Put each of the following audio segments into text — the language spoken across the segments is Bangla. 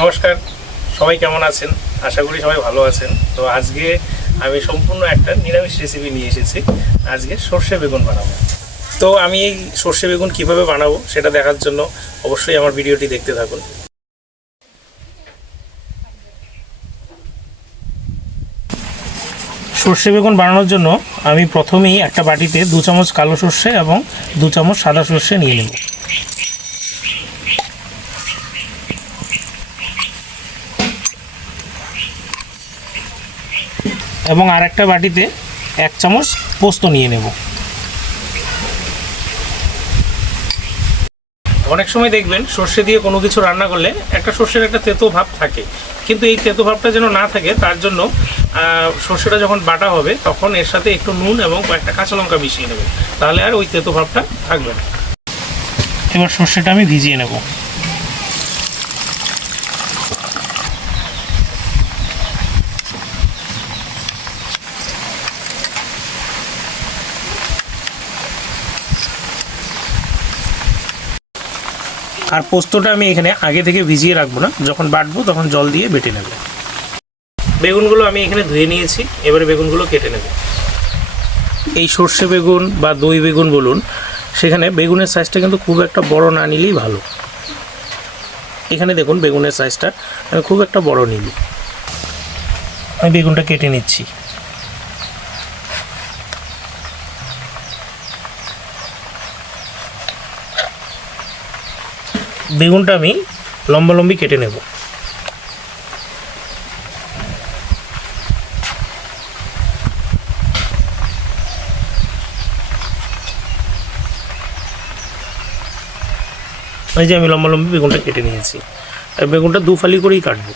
নমস্কার, সবাই কেমন আছেন? আশা করি সবাই ভালো আছেন। তো আজকে আমি সম্পূর্ণ একটা নিরামিষ রেসিপি নিয়ে এসেছি। আজকে সর্ষে বেগুন বানাবো। তো আমি এই সর্ষে বেগুন কীভাবে বানাবো সেটা দেখার জন্য অবশ্যই আমার ভিডিওটি দেখতে থাকুন। সর্ষে বেগুন বানানোর জন্য আমি প্রথমেই একটা বাটিতে 2 চামচ কালো সর্ষে এবং 2 চামচ সাদা সর্ষে নিয়ে নেব। এবং আরেকটা বাটিতে 1 চামচ পোস্ত নিয়ে নেব। অনেক সময় দেখবেন সর্ষে দিয়ে কোনো কিছু রান্না করলে একটা সর্ষের একটা তেতো ভাব থাকে, কিন্তু এই তেতো ভাবটা যেন না থাকে তার জন্য সর্ষেটা যখন বাটা হবে তখন এর সাথে একটু নুন এবং কয়েকটা কাঁচা লঙ্কা মিশিয়ে নেবেন, তাহলে আর ওই তেতো ভাবটা থাকবে না। এবার সর্ষেটা আমি ভিজিয়ে নেব। আর পোস্তটা আমি এখানে আগে থেকে ভিজিয়ে রাখবো না, যখন বাটবো তখন জল দিয়ে বেটে নেব। বেগুনগুলো আমি এখানে ধুয়ে নিয়েছি, এবারে বেগুনগুলো কেটে নেব। এই সর্ষে বেগুন বা দই বেগুন বলুন, সেখানে বেগুনের সাইজটা কিন্তু খুব একটা বড় না নিলেই ভালো। এখানে দেখুন বেগুনের সাইজটা আমি খুব একটা বড় নিই। আমি বেগুনটা কেটে নিচ্ছি। বেগুনটা আমি লম্বালম্বি কেটে নেব। এই যে আমি লম্বালম্বি বেগুনটা কেটে নিয়েছি, আর বেগুনটা 2 ফালি করেই কাটবো।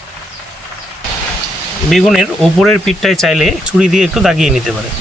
বেগুনের ওপরের পিঠটায় চাইলে ছুরি দিয়ে একটু দাগিয়ে নিতে পারে।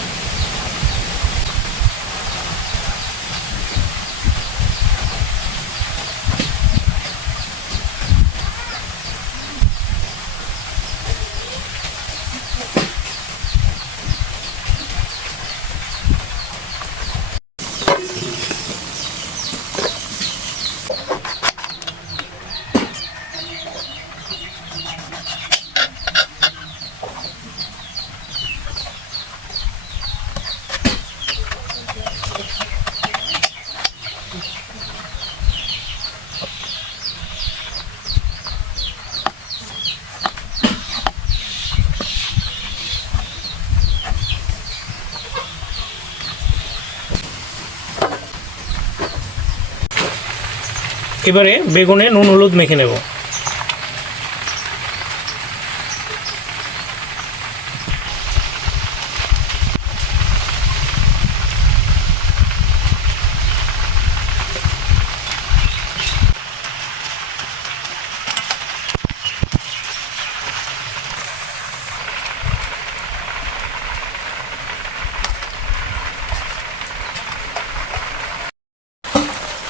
এবারে বেগুনে নুন হলুদ মেখে নেব।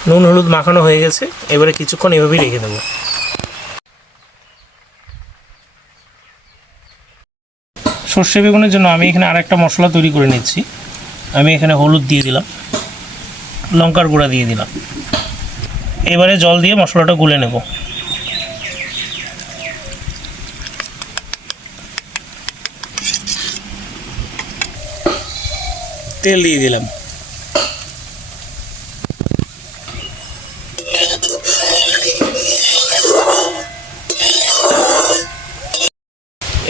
নুন হলুদ মাখানো হয়ে গেছে, এবারে কিছুক্ষণ এভাবেই রেখে দেবো। সর্ষে বেগুনের জন্য আমি এখানে আরেকটা মশলা তৈরি করে নিচ্ছি। আমি এখানে হলুদ দিয়ে দিলাম, লঙ্কার গুঁড়া দিয়ে দিলাম। এবারে জল দিয়ে মশলাটা গুলে নেব। তেল দিয়ে দিলাম।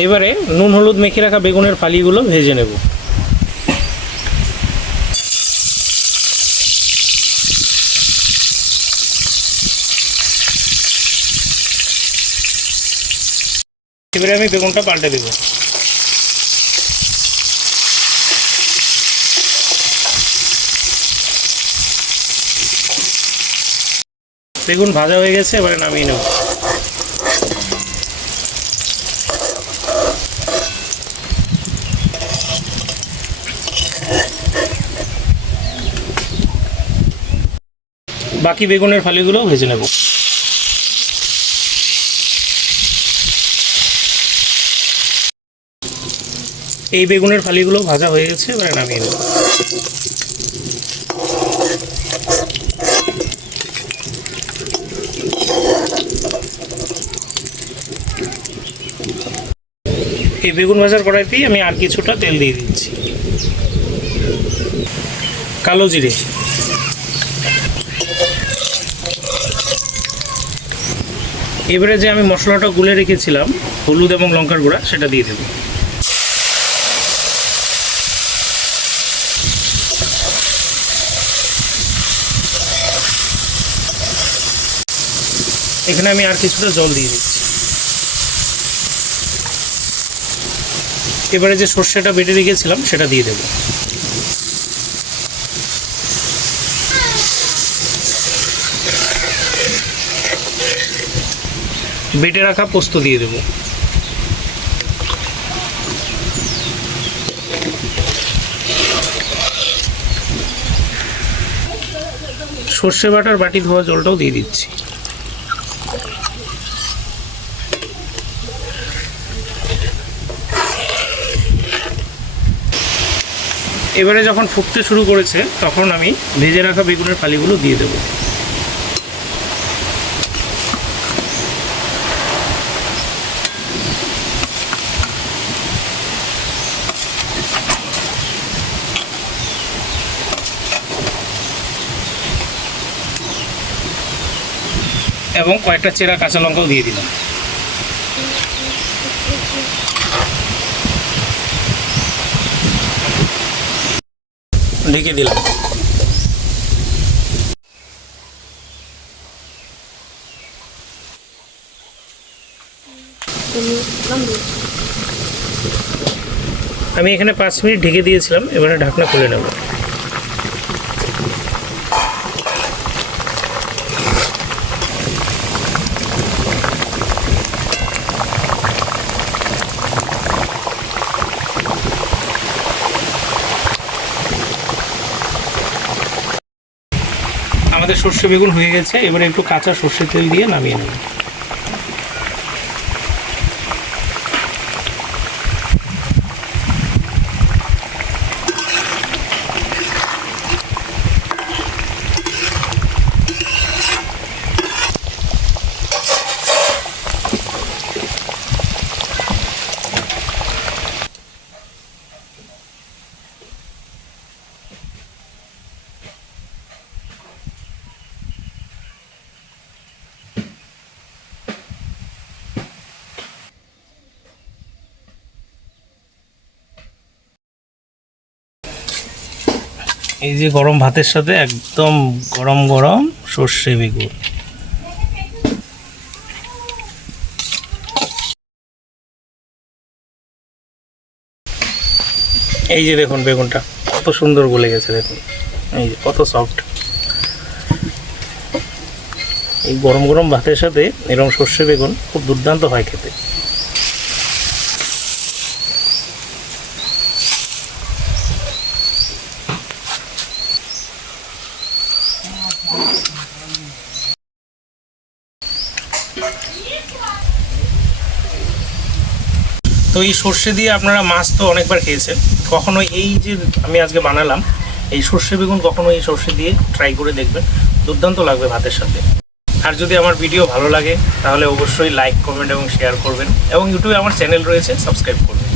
এবারে নুন হলুদ মেখে রাখা বেগুনের ফালিগুলো ভেজে নেব। এবারে আমি বেগুনটা পাল্টে দেব। বেগুন ভাজা হয়ে গেছে, এবারে নামিয়ে নেব। বাকি বেগুনের ফালিগুলো ভেজে নেব। এই বেগুনের ফালিগুলো ভাজা হয়ে গেছে, এবারে নামিয়ে নেব। এই বেগুন ভাজার কড়াইতেই আমি আর কিছুটা তেল দিয়ে দিচ্ছি, কালো জিরে, এবারে যে আমি মশলাটা গুলে রেখেছিলাম হলুদ এবং লঙ্কার গুঁড়া সেটা দিয়ে দেব। এখানে আমি আর কিছুটা জল দিয়ে দিচ্ছি। এবারে যে সর্ষেটা বেটে রেখেছিলাম সেটা দিয়ে দেব। বেটে রাখা পোস্ত দিয়ে দেব। সর্ষে বাটার বাটি ধোয়া জলটাও দিয়ে দিচ্ছি। এবারে যখন ফুটতে শুরু করেছে তখন আমি ভেজে রাখা বেগুনের ফালিগুলো দিয়ে দেব। এবং কয়েকটা চেরা কাঁচা লঙ্কাও দিয়ে দিলাম। ঢেকে দিলাম। আমি এখানে 5 মিনিট ঢেকে দিয়েছিলাম, এবারে ঢাকনা খুলে নেব। আমাদের সর্ষে বেগুন হয়ে গেছে, এবারে একটু কাঁচা সর্ষের তেল দিয়ে নামিয়ে নেব। এই যে গরম ভাতের সাথে একদম গরম গরম সর্ষে বেগুন। এই যে দেখুন বেগুনটা কত সুন্দর গলে গেছে, দেখুন এই যে কত সফট। এই গরম গরম ভাতের সাথে এরকম সর্ষে বেগুন খুব দুর্দান্ত হয় খেতে। তো এই সর্ষে দিয়ে আপনারা মাছ তো অনেকবার খেয়েছেন, কখনো এই যে আমি আজকে বানালাম এই সর্ষে বেগুন কখনো এই সর্ষে দিয়ে ট্রাই করে দেখবেন, দুর্দান্ত লাগবে ভাতের সাথে। আর যদি আমার ভিডিও ভালো লাগে তাহলে অবশ্যই লাইক, কমেন্ট এবং শেয়ার করবেন, এবং ইউটিউবে আমার চ্যানেল রয়েছে, সাবস্ক্রাইব করবেন।